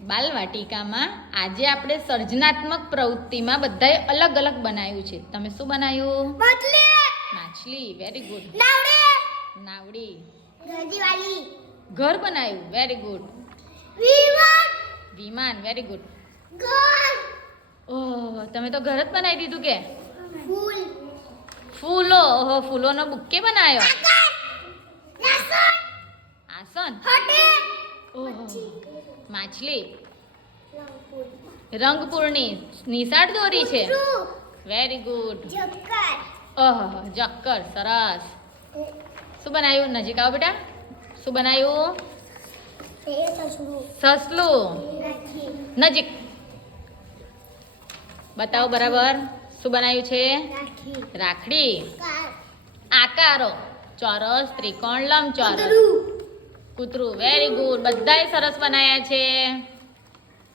બાલવાટિકામાં આજે આપણે સર્જનાત્મક પ્રવૃત્તિમાં બધાએ અલગ અલગ બનાવ્યું છે. તમે શું બનાવ્યું? માછલી. Very good. નાવડી. ઘર બનાવ્યું. Very good. વિમાન. Very good. ઓહ, તમે તો ઘર જ બનાવી દીધું કે? ફૂલો. ઓહો, ફૂલોનો બુકે બનાવ્યો. આસન. ઓહો, માછલી. રંગપૂર્ણી. નિશાળ દોરી છે. Very good. ઓહો, જક્કર. સરસ. શું બનાવ્યું? નજીક આવો બેટા. શું બનાવ્યું? સસલું. નજીક બતાવો બરાબર. શું બનાવ્યું છે? રાખડી. આકારો. ચોરસ, ત્રિકોણ, લંબચોરસ. કૂતરું. Very good. બધાએ સરસ બનાવ્યા છે.